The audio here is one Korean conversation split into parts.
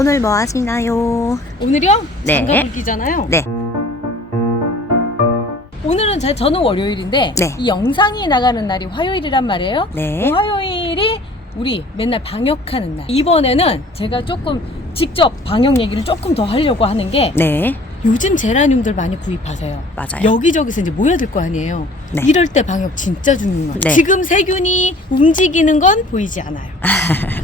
오늘 뭐 하시나요? 오늘이요? 네. 장갑을끼잖아요. 네. 오늘은 저는 월요일인데 네. 이 영상이 나가는 날이 화요일이란 말이에요. 네. 그 화요일이 우리 맨날 방역하는 날. 이번에는 제가 조금 직접 방역 얘기를 조금 더 하려고 하는 게 네. 요즘 제라늄들 많이 구입하세요. 맞아요. 여기저기서 이제 모여들 거 아니에요. 네. 이럴 때 방역 진짜 중요해요. 네. 지금 세균이 움직이는 건 보이지 않아요.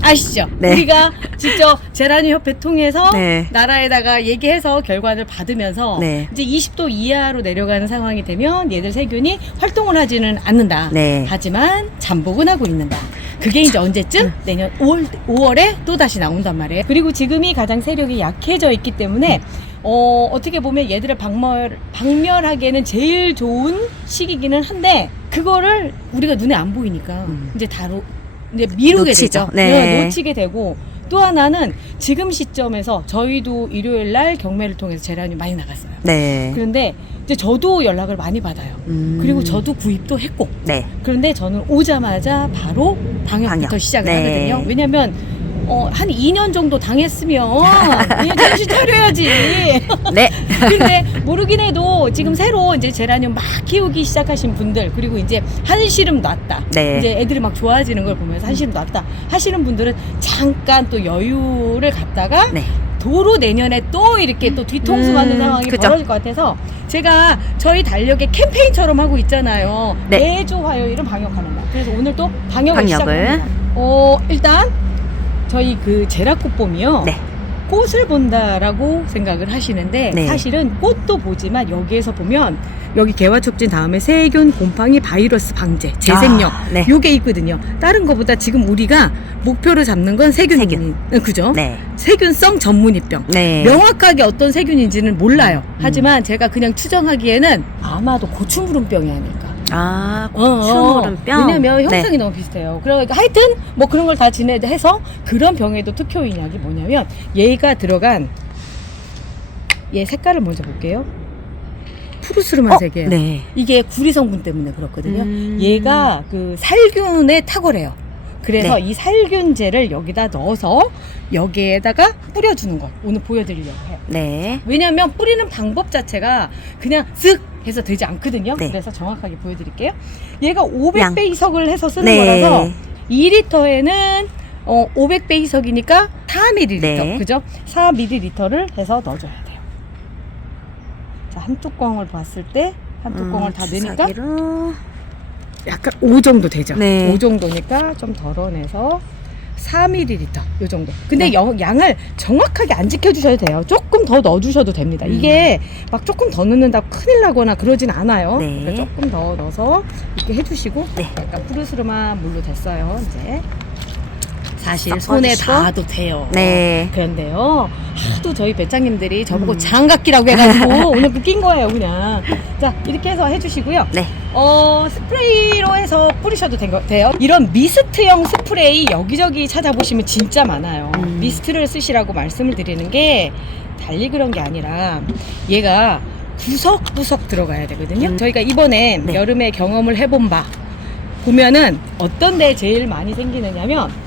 아시죠? 네. 우리가 직접 제라늄 협회 통해서 네. 나라에다가 얘기해서 결과를 받으면서 네. 이제 20도 이하로 내려가는 상황이 되면 얘들 세균이 활동을 하지는 않는다. 네. 하지만 잠복은 하고 있는다. 그게 이제 언제쯤? 내년 5월에 또 다시 나온단 말이에요. 그리고 지금이 가장 세력이 약해져 있기 때문에 어떻게 보면 얘들을 박멸하기에는 제일 좋은 시기기는 한데 그거를 우리가 눈에 안 보이니까 이제 이제 미루게 놓치죠. 되죠. 네. 놓치게 되고 또 하나는 지금 시점에서 저희도 일요일 날 경매를 통해서 제라늄 많이 나갔어요. 네. 그런데 이제 저도 연락을 많이 받아요. 그리고 저도 구입도 했고. 네. 그런데 저는 오자마자 바로 방역부터 방역. 시작을 네. 하거든요. 왜냐면 한 2년 정도 당했으면 정신 차려야지. 네. 근데 모르긴 해도 지금 새로 이제 제라늄 막 키우기 시작하신 분들 그리고 이제 한시름 놨다. 네. 이제 애들이 막 좋아지는 걸 보면서 한시름 놨다 하시는 분들은 잠깐 또 여유를 갖다가 네. 도로 내년에 또 이렇게 또 뒤통수 맞는 상황이 그죠. 벌어질 것 같아서 제가 저희 달력에 캠페인처럼 하고 있잖아요. 네. 매주 화요일은 방역하는 날. 그래서 오늘 또 방역을 방역을. 시작합니다. 일단 저희 그 제라꽃봄이요. 네. 꽃을 본다라고 생각을 하시는데 네. 사실은 꽃도 보지만 여기에서 보면 여기 개화촉진 다음에 세균, 곰팡이, 바이러스 방제, 재생력 네. 요게 있거든요. 다른 거보다 지금 우리가 목표를 잡는 건 세균. 그죠? 네. 세균성 전문이병. 네. 명확하게 어떤 세균인지는 몰라요. 하지만 제가 그냥 추정하기에는 아마도 고추무름병이 아닐까. 고추무름병. 왜냐면 네. 형상이 너무 비슷해요. 그러니까 하여튼 뭐 그런 걸 다 지내해서 그런 병에도 특효인약이 뭐냐면 얘가 들어간 얘 색깔을 먼저 볼게요. 푸르스름한 색이에요. 네. 이게 구리 성분 때문에 그렇거든요. 얘가 그 살균에 탁월해요. 그래서 네. 이 살균제를 여기다 넣어서 여기에다가 뿌려주는 걸 오늘 보여드리려고 해요. 네. 왜냐하면 뿌리는 방법 자체가 그냥 쓱 해서 되지 않거든요. 네. 그래서 정확하게 보여드릴게요. 얘가 500배 이석을 해서 쓰는 네. 거라서 2리터에는 500배 이석이니까 4ml. 네. 그죠? 4ml를 해서 넣어줘야 돼요. 자, 한 뚜껑을 봤을 때 한 뚜껑을 다 넣으니까 주사기로. 약간 5 정도 되죠. 네. 5 정도니까 좀 덜어내서 4ml 요 정도. 근데 네. 양을 정확하게 안 지켜주셔도 돼요. 조금 더 넣어주셔도 됩니다. 이게 막 조금 더 넣는다고 큰일 나거나 그러진 않아요. 네. 그러니까 조금 더 넣어서 이렇게 해주시고 네. 약간 푸르스름한 물로 됐어요. 이제 사실 싹 손에 꺼주시고. 닿아도 돼요. 네. 그런데요, 하도 저희 배짱님들이 저보고 장갑기라고 해가지고 오늘 낀 거예요, 그냥. 자, 이렇게 해서 해주시고요. 네. 스프레이로 해서 뿌리셔도 돼요. 이런 미스트형 스프레이 여기저기 찾아보시면 진짜 많아요. 미스트를 쓰시라고 말씀을 드리는 게 달리 그런 게 아니라 얘가 구석구석 들어가야 되거든요. 저희가 이번에 네. 여름에 경험을 해본 바 보면은 어떤 데 제일 많이 생기느냐면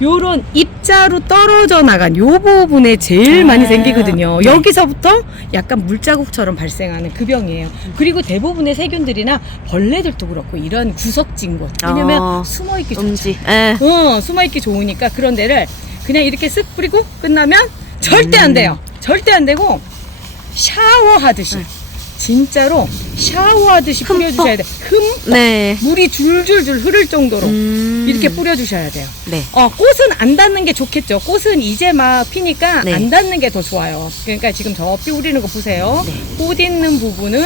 요런 입자로 떨어져 나간 요 부분에 제일 많이 생기거든요. 네. 여기서부터 약간 물자국처럼 발생하는 그 병이에요. 그리고 대부분의 세균들이나 벌레들도 그렇고 이런 구석진 곳. 왜냐면 숨어있기 좋죠. 음지. 숨어있기 좋으니까 그런 데를 그냥 이렇게 쓱 뿌리고 끝나면 절대 안 돼요. 절대 안 되고 샤워하듯이 진짜로 샤워하듯이 뿌려주셔야 돼요. 네. 물이 줄줄줄 흐를 정도로 이렇게 뿌려주셔야 돼요. 네. 꽃은 안 닿는 게 좋겠죠. 꽃은 이제 막 피니까 네. 안 닿는 게 더 좋아요. 그러니까 지금 저 뿌리는 거 보세요. 네. 꽃 있는 부분은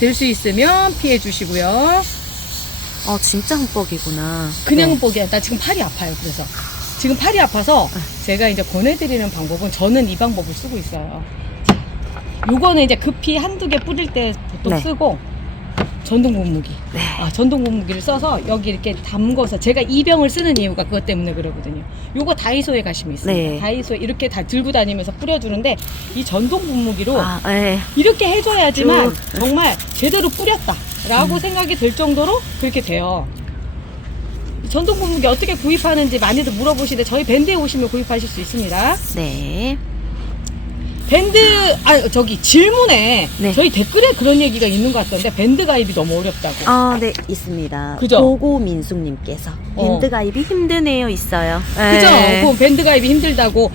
될 수 있으면 피해 주시고요. 진짜 흠뻑이구나. 그냥 네. 뻑이야. 나 지금 팔이 아파요. 그래서 지금 팔이 아파서 제가 이제 권해드리는 방법은 저는 이 방법을 쓰고 있어요. 요거는 이제 급히 한두 개 뿌릴 때 보통 네. 쓰고 전동 분무기. 네. 전동 분무기를 써서 여기 이렇게 담궈서 제가 이 병을 쓰는 이유가 그것 때문에 그러거든요. 요거 다이소에 가시면 있습니다. 네. 다이소에 이렇게 다 들고 다니면서 뿌려주는데 이 전동 분무기로 네. 이렇게 해줘야지만 정말 제대로 뿌렸다라고 생각이 들 정도로 그렇게 돼요. 전동 분무기 어떻게 구입하는지 많이들 물어보시는데 저희 밴드에 오시면 구입하실 수 있습니다. 네. 밴드 저기 질문에 네. 저희 댓글에 그런 얘기가 있는 것 같던데 밴드 가입이 너무 어렵다고. 네, 있습니다. 그죠? 고고민숙님께서 밴드 가입이 힘드네요, 있어요. 그죠? 네. 그 밴드 가입이 힘들다고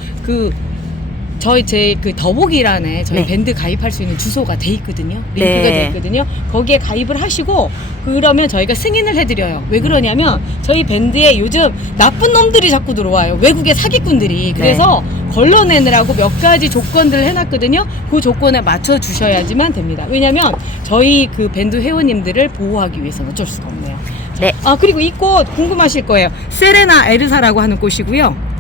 제 더보기란에 저희 네. 밴드 가입할 수 있는 주소가 돼 있거든요. 링크가 네. 돼 있거든요. 거기에 가입을 하시고 그러면 저희가 승인을 해드려요. 왜 그러냐면 저희 밴드에 요즘 나쁜 놈들이 자꾸 들어와요. 외국의 사기꾼들이. 그래서 걸러내느라고 몇 가지 조건들을 해놨거든요. 그 조건에 맞춰 주셔야지만 됩니다. 왜냐면 저희 그 밴드 회원님들을 보호하기 위해서 어쩔 수가 없네요. 네. 그리고 이 꽃 궁금하실 거예요. 세레나 에르사라고 하는 꽃이고요.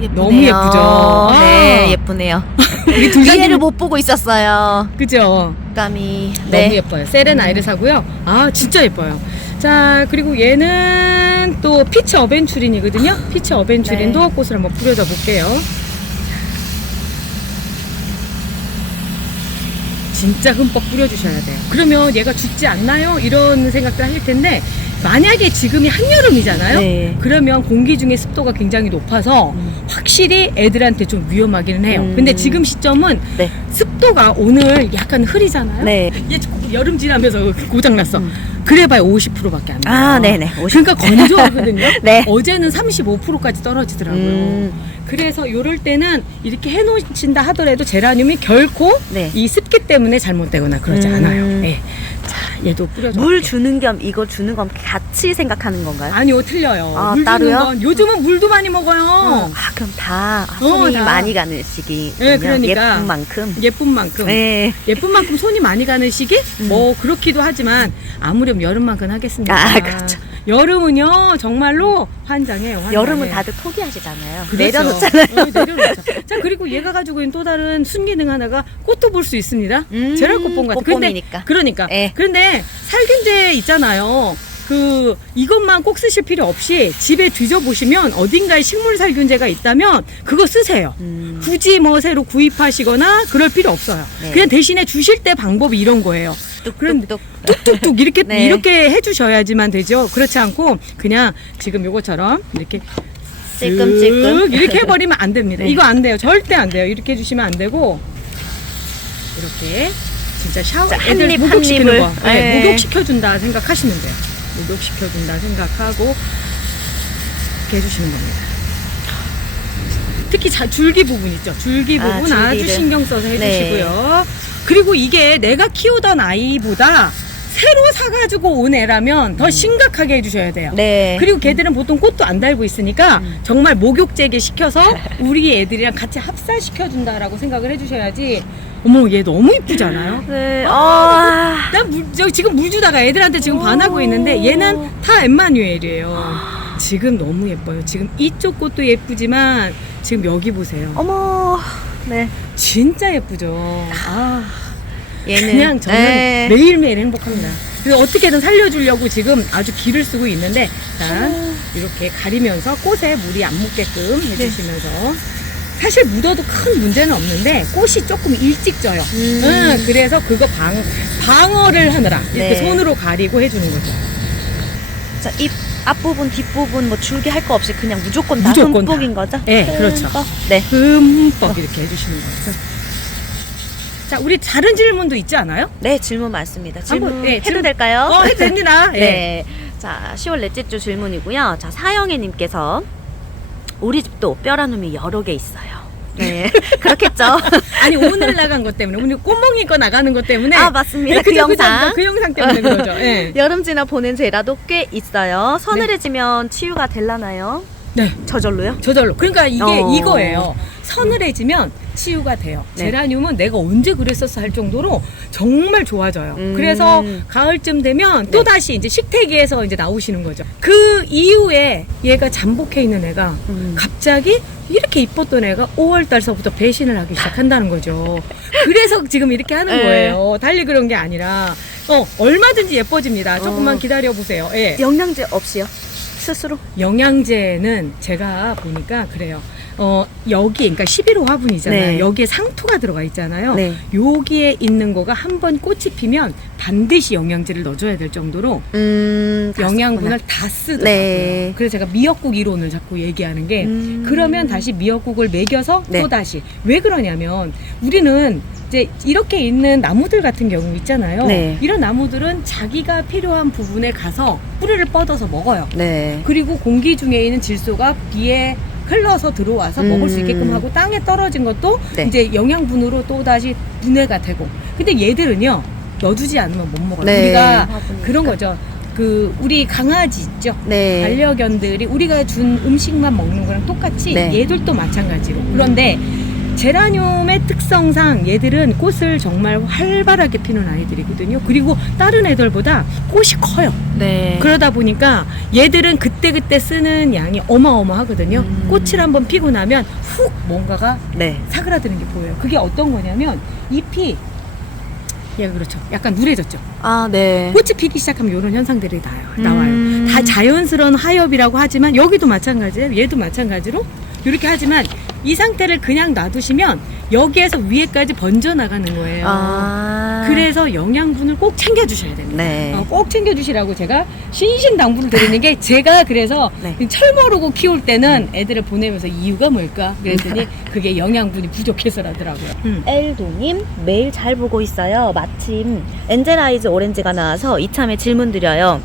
예쁘네요. 너무 예쁘죠? 네, 예쁘네요. 우리 둘 다 위에를 못 보고 있었어요. 그죠? 감이. 너무 예뻐요. 세레나 에르사고요. 진짜 예뻐요. 자, 그리고 얘는 또 피치 어벤추린이거든요. 피치 어벤추린도 네. 꽃을 한번 뿌려줘 볼게요. 진짜 흠뻑 뿌려주셔야 돼요. 그러면 얘가 죽지 않나요? 이런 생각들 하실 텐데 만약에 지금이 한여름이잖아요. 네. 그러면 공기 중에 습도가 굉장히 높아서 확실히 애들한테 좀 위험하기는 해요. 근데 지금 시점은 네. 습도가 오늘 약간 흐리잖아요. 네. 얘 여름 지나면서 고장났어. 그래봐야 50%밖에 안 나요. 네네. 그러니까 건조하거든요. 네. 어제는 35%까지 떨어지더라고요. 그래서 이럴 때는 이렇게 해놓으신다 하더라도 제라늄이 결코 네. 이 습기 때문에 잘못되거나 그러지 않아요. 네. 자, 얘도 뿌려줘. 물 주는 겸 이거 주는 겸 같이 생각하는 건가요? 아니요, 틀려요. 물 따로요? 주는 건 요즘은 물도 많이 먹어요. 그럼 다 손이 다. 많이 가는 시기. 네, 그러니까. 예쁜 만큼. 예쁜 만큼. 네. 예쁜 만큼 손이 많이 가는 시기? 뭐 그렇기도 하지만 아무렴 여름만큼 하겠습니다. 그렇죠. 여름은요 정말로 환장해요. 환장해. 여름은 다들 포기하시잖아요. 그렇죠. 내려놓잖아요. 내려놓죠. 자, 그리고 얘가 가지고 있는 또 다른 순기능 하나가 꽃도 볼 수 있습니다. 제랄꽃봄 같은. 꽃봄이니까. 그러니까. 네. 그런데 살균제 있잖아요. 이것만 꼭 쓰실 필요 없이 집에 뒤져보시면 어딘가에 식물 살균제가 있다면 그거 쓰세요. 굳이 뭐 새로 구입하시거나 그럴 필요 없어요. 네. 그냥 대신에 주실 때 방법이 이런 거예요. 뚝뚝뚝. 뚝뚝뚝 이렇게 네. 이렇게 해주셔야지만 되죠. 그렇지 않고 그냥 지금 요거처럼 이렇게 찔끔찔끔. 이렇게 해버리면 안 됩니다. 네. 이거 안 돼요. 절대 안 돼요. 이렇게 해주시면 안 되고 이렇게 진짜 자, 한 애들 입, 목욕시키는 한 거. 입을. 네, 네. 목욕시켜준다 생각하시면 돼요. 목욕시켜준다 생각하고 이렇게 해주시는 겁니다. 특히 줄기 부분 있죠. 줄기 부분 아주 줄기를. 신경 써서 해주시고요. 네. 그리고 이게 내가 키우던 아이보다 새로 사가지고 온 애라면 더 심각하게 해주셔야 돼요. 네. 그리고 걔들은 보통 꽃도 안 달고 있으니까 정말 목욕제게 시켜서 우리 애들이랑 같이 합사시켜준다라고 생각을 해주셔야지. 어머, 얘 너무 이쁘지 않아요? 네. 저 지금 물 주다가 애들한테 지금 반하고 있는데 얘는 타 엠마뉴엘이에요. 지금 너무 예뻐요. 지금 이쪽 꽃도 예쁘지만 지금 여기 보세요. 어머. 네. 진짜 예쁘죠. 얘는 그냥 저는 네. 매일매일 행복합니다. 그래서 어떻게든 살려주려고 지금 아주 기를 쓰고 있는데, 자, 이렇게 가리면서 꽃에 물이 안 묻게끔 해주시면서. 사실 묻어도 큰 문제는 없는데 꽃이 조금 일찍 져요. 그래서 그거 방어를 하느라 이렇게 네. 손으로 가리고 해주는 거죠. 자, 잎 앞부분, 뒷부분 뭐 줄기 할 거 없이 그냥 무조건 다 무조건 다. 흠뻑인 거죠? 네, 그렇죠. 흠뻑. 네. 흠뻑 이렇게 해주시는 거죠. 자, 우리 다른 질문도 있지 않아요? 네, 질문 많습니다. 질문 네, 해도 질문. 될까요? 해도 됩니다. 예. 네. 자, 10월 넷째 주 질문이고요. 자, 사영애님께서 우리 집도 뼈라눔이 여러 개 있어요. 네, 그렇겠죠. 아니, 오늘 나간 것 때문에, 오늘 꽃멍이 거 나가는 것 때문에. 맞습니다. 예, 그 그죠, 그죠, 영상. 그 영상 때문에 그러죠. 예. 여름 지나 보낸 제라도 꽤 있어요. 서늘해지면 치유가 될라나요? 네. 저절로요? 저절로. 그러니까 이게 어. 이거예요. 서늘해지면 치유가 돼요. 네. 제라늄은 내가 언제 그랬었어 할 정도로 정말 좋아져요. 그래서 가을쯤 되면 또 다시 이제 식태기에서 이제 나오시는 거죠. 그 이후에 얘가 잠복해 있는 애가 갑자기 이렇게 이뻤던 애가 5월 달서부터 배신을 하기 시작한다는 거죠. 그래서 지금 이렇게 하는 네. 거예요. 달리 그런 게 아니라 얼마든지 예뻐집니다. 조금만 기다려 보세요. 예. 영양제 없이요? 스스로? 영양제는 제가 보니까 그래요. 여기 그러니까 11호 화분이잖아요. 네. 여기에 상토가 들어가 있잖아요. 네. 여기에 있는 거가 한 번 꽃이 피면 반드시 영양제를 넣어줘야 될 정도로 다 영양분을 썼구나. 다 쓰더라고요. 네. 그래서 제가 미역국 이론을 자꾸 얘기하는 게 그러면 다시 미역국을 먹여서 네. 또 다시 왜 그러냐면 우리는 이제 이렇게 있는 나무들 같은 경우 있잖아요. 네. 이런 나무들은 자기가 필요한 부분에 가서 뿌리를 뻗어서 먹어요. 네. 그리고 공기 중에 있는 질소가 비에 흘러서 들어와서 먹을 수 있게끔 하고 땅에 떨어진 것도 네. 이제 영양분으로 또 다시 분해가 되고. 근데 얘들은요 넣어주지 않으면 못 먹어요. 네. 우리가 화분이니까. 그런 거죠. 우리 강아지 있죠. 네. 반려견들이 우리가 준 음식만 먹는 거랑 똑같이 네. 얘들도 마찬가지로. 그런데 제라늄의 특성상 얘들은 꽃을 정말 활발하게 피는 아이들이거든요. 그리고 다른 애들보다 꽃이 커요. 네. 그러다 보니까 얘들은 그때그때 쓰는 양이 어마어마하거든요. 꽃을 한번 피고 나면 훅 뭔가가 네. 사그라드는 게 보여요. 그게 어떤 거냐면 잎이 얘가 그렇죠. 약간 누래졌죠. 아, 네. 꽃이 피기 시작하면 이런 현상들이 나와요. 다 자연스러운 하엽이라고 하지만 여기도 마찬가지예요. 얘도 마찬가지로 이렇게 하지만 이 상태를 그냥 놔두시면 여기에서 위에까지 번져나가는 거예요. 아. 그래서 영양분을 꼭 챙겨주셔야 됩니다. 네. 꼭 챙겨주시라고 제가 신신당부를 드리는 게 제가 그래서 네. 철 모르고 키울 때는 애들을 보내면서 이유가 뭘까? 그랬더니 그게 영양분이 부족해서라더라고요. 엘도님 매일 잘 보고 있어요. 마침 엔젤아이즈 오렌지가 나와서 이참에 질문 드려요.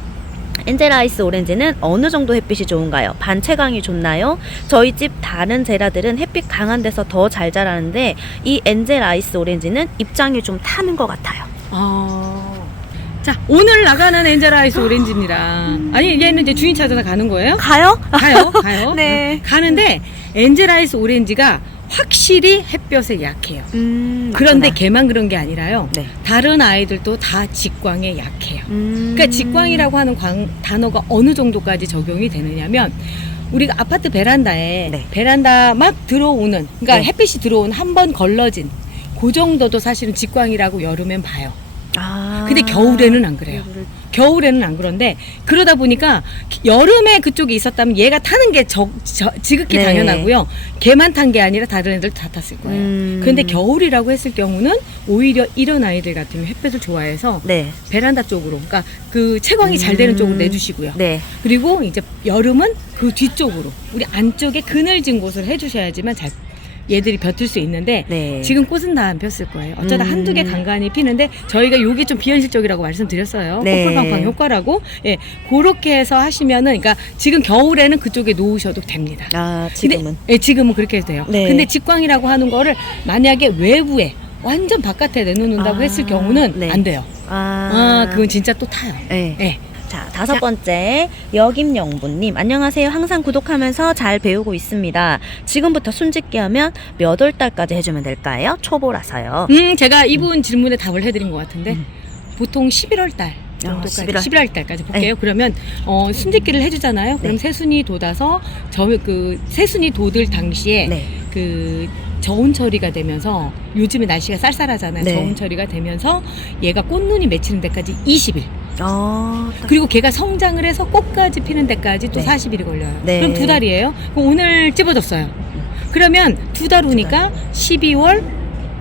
엔젤아이스 오렌지는 어느 정도 햇빛이 좋은가요? 반체광이 좋나요? 저희 집 다른 제라들은 햇빛 강한 데서 더 잘 자라는데 이 엔젤아이스 오렌지는 입장이 좀 타는 것 같아요. 자, 오늘 나가는 엔젤아이스 오렌지입니다. 아니, 얘는 이제 주인 찾아서 가는 거예요? 가요? 가요. 네. 가는데 엔젤아이스 오렌지가 확실히 햇볕에 약해요. 그런데 맞구나. 걔만 그런 게 아니라요. 네. 다른 아이들도 다 직광에 약해요. 그러니까 그러니까 직광이라고 하는 단어가 어느 정도까지 적용이 되느냐면 우리가 아파트 베란다에 네. 베란다 막 들어오는 그러니까 네. 햇빛이 들어온 한 번 걸러진 그 정도도 사실은 직광이라고 여름엔 봐요. 근데 겨울에는 안 그래요. 겨울에는 안 그런데 그러다 보니까 여름에 그쪽에 있었다면 얘가 타는 게 지극히 네. 당연하고요. 걔만 탄 게 아니라 다른 애들 다 탔을 거예요. 그런데 겨울이라고 했을 경우는 오히려 이런 아이들 같으면 햇볕을 좋아해서 네. 베란다 쪽으로 그러니까 그 채광이 잘 되는 쪽으로 내주시고요. 네. 그리고 이제 여름은 그 뒤쪽으로 우리 안쪽에 그늘진 곳을 해주셔야지만 잘 얘들이 벼틀 수 있는데 네. 지금 꽃은 다 안 폈을 거예요. 어쩌다 한두 개 간간히 피는데 저희가 요게 좀 비현실적이라고 말씀드렸어요. 네. 꽃불팡팡 효과라고. 예, 그렇게 해서 하시면은 그러니까 지금 겨울에는 그쪽에 놓으셔도 됩니다. 지금은. 근데, 예, 지금은 그렇게 해도 돼요. 네. 근데 직광이라고 하는 거를 만약에 외부에 완전 바깥에 내놓는다고 했을 경우는 네. 안 돼요. 그건 진짜 또 타요. 네. 예. 자, 5번째 여김영부님 안녕하세요. 항상 구독하면서 잘 배우고 있습니다. 지금부터 순짓기 하면 몇 월 달까지 해주면 될까요? 초보라서요. 제가 이분 질문에 답을 해드린 것 같은데 보통 11월 달 정도까지 11월 달까지 볼게요. 네. 그러면 순짓기를 해주잖아요. 그럼 네. 새순이 돋아서 새순이 돋을 당시에 네. 그 저온 처리가 되면서 요즘에 날씨가 쌀쌀하잖아요. 네. 저온 처리가 되면서 얘가 꽃눈이 맺히는 데까지 20일. 딱- 그리고 걔가 성장을 해서 꽃까지 피는 데까지 또 네. 40일이 걸려요. 네. 그럼 2달이에요. 그럼 오늘 찝어줬어요. 그러면 2달 후니까 12월,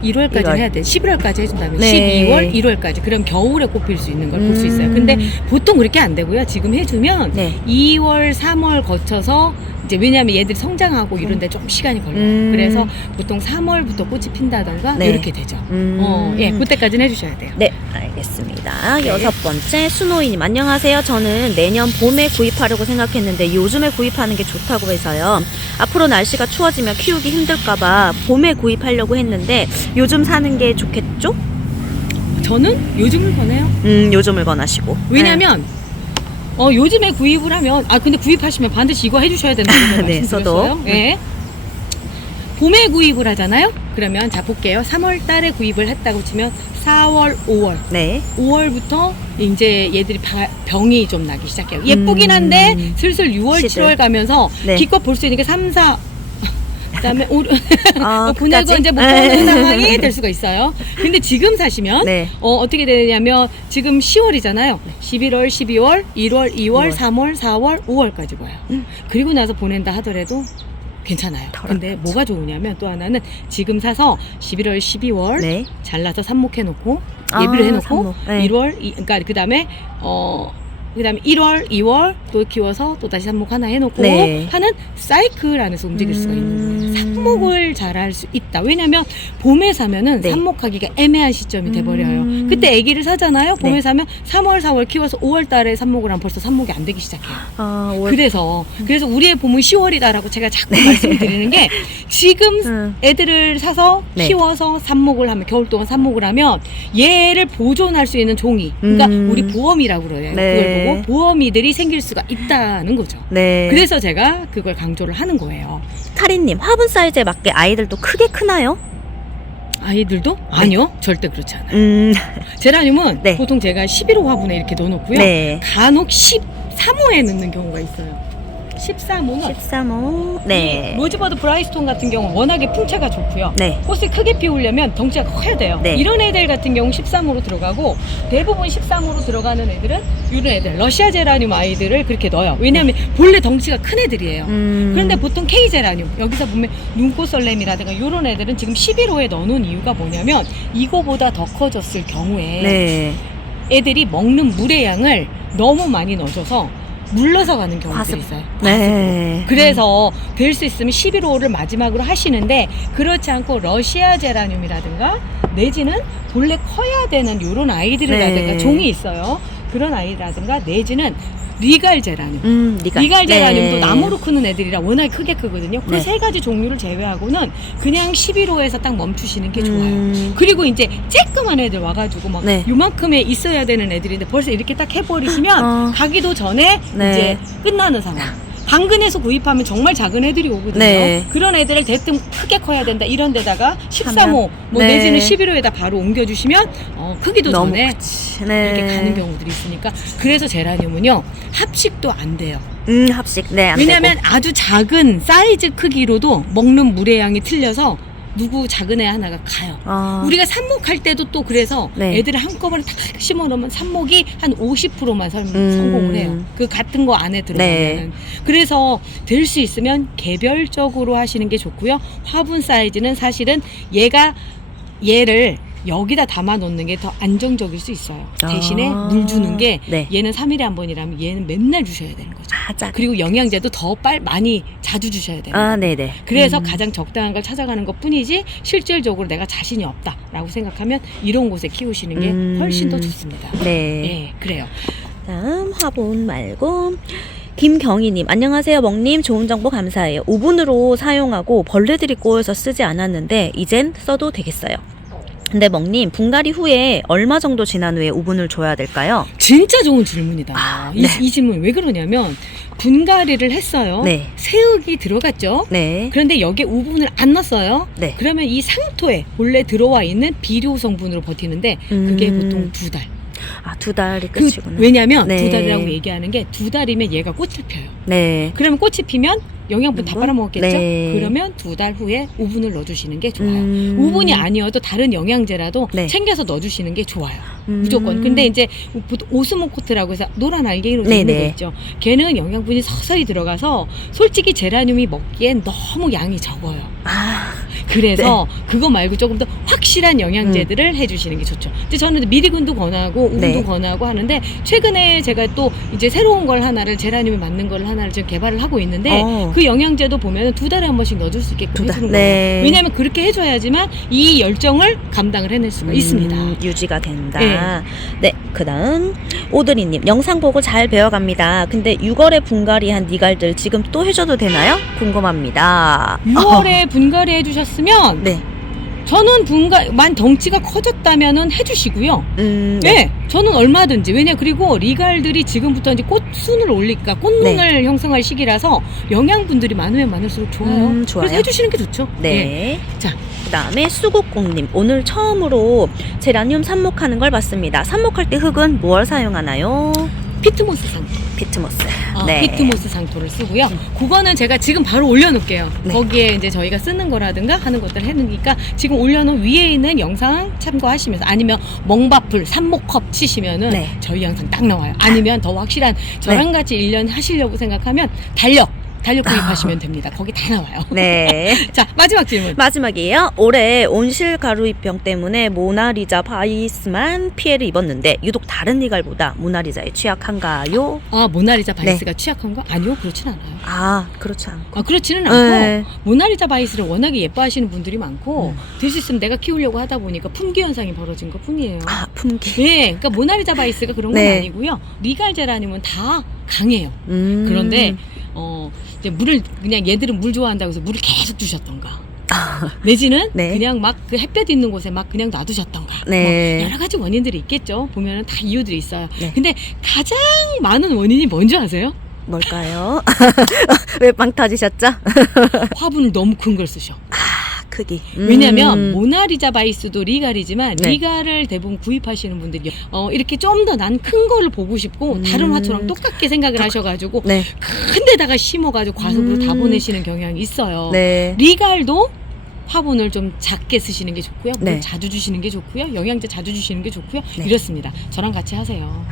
1월까지 1월. 해야 돼. 11월까지 해준다면 네. 12월, 1월까지. 그럼 겨울에 꽃 필 수 있는 걸 볼 수 있어요. 근데 보통 그렇게 안 되고요. 지금 해주면 네. 2월, 3월 거쳐서 이제 왜냐하면 얘들이 성장하고 이런데 좀 시간이 걸려요. 그래서 보통 3월부터 꽃이 핀다던가 네. 이렇게 되죠. 예, 그때까지는 해주셔야 돼요. 네, 알겠습니다. 6번째 수노이님 안녕하세요. 저는 내년 봄에 구입하려고 생각했는데 요즘에 구입하는 게 좋다고 해서요. 앞으로 날씨가 추워지면 키우기 힘들까봐 봄에 구입하려고 했는데 요즘 사는 게 좋겠죠? 저는 요즘을 권해요. 요즘을 권하시고. 왜냐면 요즘에 구입을 하면 근데 구입하시면 반드시 이거 해주셔야 된다고 네, 말씀드렸어요. 저도. 예. 봄에 구입을 하잖아요. 그러면 자 볼게요. 3월 달에 구입을 했다고 치면 4월, 5월. 네. 5월부터 이제 얘들이 병이 좀 나기 시작해요. 예쁘긴 한데 슬슬 6월, 시들. 7월 가면서 네. 기껏 볼 수 있는 게 3, 4 그다음에 보내고 끝까지? 이제 못 보는 상황이 될 수가 있어요. 근데 지금 사시면 네. 어떻게 되냐면 지금 10월이잖아요. 11월, 12월, 1월, 2월, 2월. 3월, 4월, 5월까지 봐요. 그리고 나서 보낸다 하더라도 괜찮아요. 덜 근데 아프죠. 뭐가 좋으냐면 또 하나는 지금 사서 11월, 12월 네. 잘라서 삽목해놓고 예비를 해놓고 삽목. 네. 1월, 그러니까 그다음에 1월, 2월 또 키워서 또 다시 삽목 하나 해놓고 네. 하는 사이클 안에서 움직일 수가 있는 거예요. 삽목 삽목을 잘할 수 있다. 왜냐면 봄에 사면은 네. 삽목하기가 애매한 시점이 돼버려요. 그때 아기를 사잖아요. 봄에 네. 사면 3월, 4월 키워서 5월 달에 삽목을 하면 벌써 삽목이 안 되기 시작해요. 그래서 우리의 봄은 10월이다라고 제가 자꾸 말씀드리는 게 지금 애들을 사서 네. 키워서 삽목을 하면 겨울 동안 삽목을 하면 얘를 보존할 수 있는 종이 그러니까 우리 보험이라고 그래요. 네. 그걸 보고 보험이들이 생길 수가 있다는 거죠. 네. 그래서 제가 그걸 강조를 하는 거예요. 카리님, 화분 사이즈에 맞게 아이들도 크게 크나요? 아이들도? 아니요. 절대 그렇지 않아요. 제라늄은 네. 보통 제가 11호 화분에 이렇게 넣어놓고요. 네. 간혹 13호에 넣는 경우가 있어요. 13호는 13호. 네. 로즈버드 브라이스톤 같은 경우는 워낙에 풍채가 좋고요. 네. 꽃을 크게 피우려면 덩치가 커야 돼요. 네. 이런 애들 같은 경우 13호로 들어가고 대부분 13호로 들어가는 애들은 이런 애들 러시아 제라늄 아이들을 그렇게 넣어요. 왜냐하면 본래 덩치가 큰 애들이에요. 그런데 보통 K 제라늄 여기서 보면 눈꽃설렘이라든가 이런 애들은 지금 11호에 넣어놓은 이유가 뭐냐면 이거보다 더 커졌을 경우에 네. 애들이 먹는 물의 양을 너무 많이 넣어줘서 물러서 가는 경우들이 과습. 있어요. 네. 그래서 될 수 있으면 11호를 마지막으로 하시는데 그렇지 않고 러시아 제라늄이라든가 내지는 본래 커야 되는 요런 아이들이라든가 네. 종이 있어요. 그런 아이라든가 내지는 리갈 제라늄. 리갈 제라늄도 네. 나무로 크는 애들이라 워낙에 크게 크거든요. 그 네. 세 가지 종류를 제외하고는 그냥 11호에서 딱 멈추시는 게 좋아요. 그리고 이제 쬐끄만 애들 와가지고 막 네. 요만큼에 있어야 되는 애들인데 벌써 이렇게 딱 해버리시면 가기도 전에 네. 이제 끝나는 상황. 당근에서 구입하면 정말 작은 애들이 오거든요. 네. 그런 애들을 대뜸 크게 커야 된다. 이런 데다가 13호 하면, 뭐 네. 내지는 11호에다 바로 옮겨주시면 크기도 너무 전에 크지. 네. 이렇게 가는 경우들이 있으니까 그래서 제라늄은요 합식도 안 돼요. 합식. 네. 안 왜냐하면 되고. 아주 작은 사이즈 크기로도 먹는 물의 양이 틀려서 누구 작은 애 하나가 가요. 우리가 삽목할 때도 또 그래서 네. 애들을 한꺼번에 탁 심어놓으면 삽목이 한 50%만 성공을 해요. 그 같은 거 안에 들어가면. 네. 그래서 될 수 있으면 개별적으로 하시는 게 좋고요. 화분 사이즈는 사실은 얘를 여기다 담아 놓는 게 더 안정적일 수 있어요. 대신에 물 주는 게 네. 얘는 3일에 한 번이라면 얘는 맨날 주셔야 되는 거죠. 그리고 영양제도 더 많이 자주 주셔야 돼요. 네네. 그래서 가장 적당한 걸 찾아가는 것 뿐이지 실질적으로 내가 자신이 없다라고 생각하면 이런 곳에 키우시는 게 훨씬 더 좋습니다. 네. 예, 그래요. 다음 화분 말고 김경희님, 안녕하세요 멍님, 좋은 정보 감사해요. 오븐으로 사용하고 벌레들이 꼬여서 쓰지 않았는데 이젠 써도 되겠어요. 근데 멍님, 분갈이 후에 얼마 정도 지난 후에 오븐을 줘야 될까요? 진짜 좋은 질문이다. 네. 이 질문 왜 그러냐면 분갈이를 했어요. 네. 새흙이 들어갔죠. 네. 그런데 여기에 우분을 안 넣었어요. 네. 그러면 이 상토에 본래 들어와 있는 비료 성분으로 버티는데 그게 보통 2달. 2달이 끝이구나. 왜냐면 네. 2달이라고 얘기하는 게 2달이면 얘가 꽃을 펴요. 네. 그러면 꽃이 피면 영양분 다 빨아먹었겠죠? 네. 그러면 2달 후에 우분을 넣어주시는 게 좋아요. 음. 우분이 아니어도 다른 영양제라도 네. 챙겨서 넣어주시는 게 좋아요. 무조건. 근데 이제 보통 오스모코트라고 해서 노란 알갱이로 네네. 있는 거 있죠. 걔는 영양분이 서서히 들어가서 솔직히 제라늄이 먹기엔 너무 양이 적어요. 그래서 그거 말고 조금 더 확실한 영양제들을 해주시는 게 좋죠. 근데 저는 미리군도 권하고 우분도 네. 권하고 하는데 최근에 제가 또 이제 새로운 걸 하나를 제라늄에 맞는 걸 하나를 지금 개발을 하고 있는데 그 영양제도 보면은 2달에 한 번씩 넣어줄 수 있게끔 해주는 거예요. 네. 왜냐하면 그렇게 해줘야지만 이 열정을 감당을 해낼 수가 있습니다. 유지가 된다. 네. 네, 그다음 오드리님, 영상 보고 잘 배워갑니다. 근데 6월에 분갈이한 니갈들 지금 또 해줘도 되나요? 궁금합니다. 6월에 분갈이 해주셨으면 네. 저는 만 덩치가 커졌다면은 해주시고요. 네. 저는 얼마든지. 그리고 리갈들이 지금부터 이제 꽃순을 올리니까 꽃눈을 형성할 시기라서 영양분들이 많으면 많을수록 좋아요. 좋아요. 그래서 해주시는 게 좋죠. 네. 자, 그다음에 수국공님, 오늘 처음으로 제라늄 삽목하는 걸 봤습니다. 삽목할 때 흙은 무엇 사용하나요? 피트모스 상토. 피트모스. 피트모스 상토를 쓰고요. 그거는 제가 지금 바로 올려놓을게요. 네. 거기에 이제 저희가 쓰는 거라든가 하는 것들을 해놓으니까 지금 올려놓은 위에 있는 영상 참고하시면서 아니면 멍바풀, 삽목컵 치시면은 저희 영상 딱 나와요. 아니면 더 확실한 저랑 같이 1년 하시려고 생각하면 달력 달력 구입하시면 됩니다. 거기 다 나와요. 네. 자, 마지막 질문. 마지막이에요. 올해 온실 가루입병 때문에 모나리자 바이스만 피해를 입었는데 유독 다른 리갈보다 모나리자에 취약한가요? 아, 모나리자 바이스가 취약한 거? 아니요, 그렇진 않아요. 아, 그렇지 않고. 아, 그렇지는 않고 네. 모나리자 바이스를 워낙에 예뻐하시는 분들이 많고 될 수 있으면 내가 키우려고 하다 보니까 품귀 현상이 벌어진 것 뿐이에요. 아, 품귀. 네, 그러니까 모나리자 바이스가 그런 건 네. 아니고요. 리갈 제라늄은 다 강해요. 그런데 이제 물을 그냥 얘들은 물 좋아한다고 해서 물을 계속 주셨던가. 내지는 네. 그냥 막 그 햇볕 있는 곳에 막 그냥 놔두셨던가. 네. 뭐 여러 가지 원인들이 있겠죠. 보면은 다 이유들이 있어요. 네. 근데 가장 많은 원인이 뭔지 아세요? 뭘까요? 왜 빵 터지셨죠? 화분을 너무 큰 걸 쓰셔. 크기. 왜냐면 모나리자 바이스도 리갈이지만 네. 리갈을 대부분 구입하시는 분들이 이렇게 좀 더 난 큰 거를 보고 싶고 다른 화초랑 똑같게 생각을 하셔가지고 네. 큰 데다가 심어가지고 과습으로 다 보내시는 경향이 있어요. 네. 리갈도 화분을 좀 작게 쓰시는 게 좋고요. 물 네. 자주 주시는 게 좋고요. 영양제 자주 주시는 게 좋고요. 네. 이렇습니다. 저랑 같이 하세요.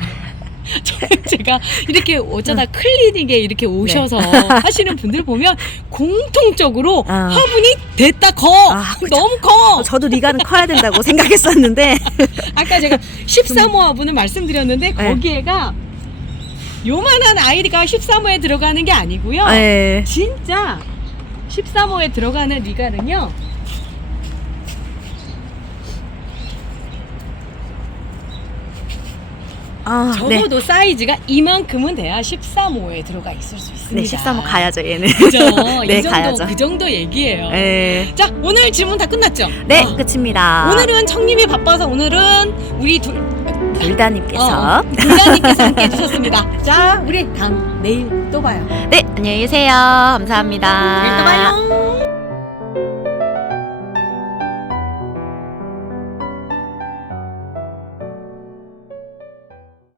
제가 이렇게 어쩌다 클리닉에 이렇게 오셔서 하시는 분들 보면 공통적으로 아. 화분이 됐다 커. 아, 너무 커. 저도 리갈은 커야 된다고 생각했었는데. 아까 제가 13호 화분을 말씀드렸는데 거기에가 요만한 아이가 13호에 들어가는 게 아니고요. 네. 진짜 13호에 들어가는 리갈은요. 아, 네. 적어도 사이즈가 이만큼은 돼야 13호에 들어가 있을 수 있습니다. 네, 13호 가야죠, 얘는. 그죠? 네, 이 정도, 가야죠. 그 정도 얘기예요. 네. 자, 오늘 질문 다 끝났죠? 네, 끝입니다. 오늘은 청님이 바빠서 오늘은 우리 불다님께서. 불다님께서 함께 해주셨습니다. 자, 우리 내일 또 봐요. 네, 안녕히 계세요. 감사합니다. 내일 또 봐요.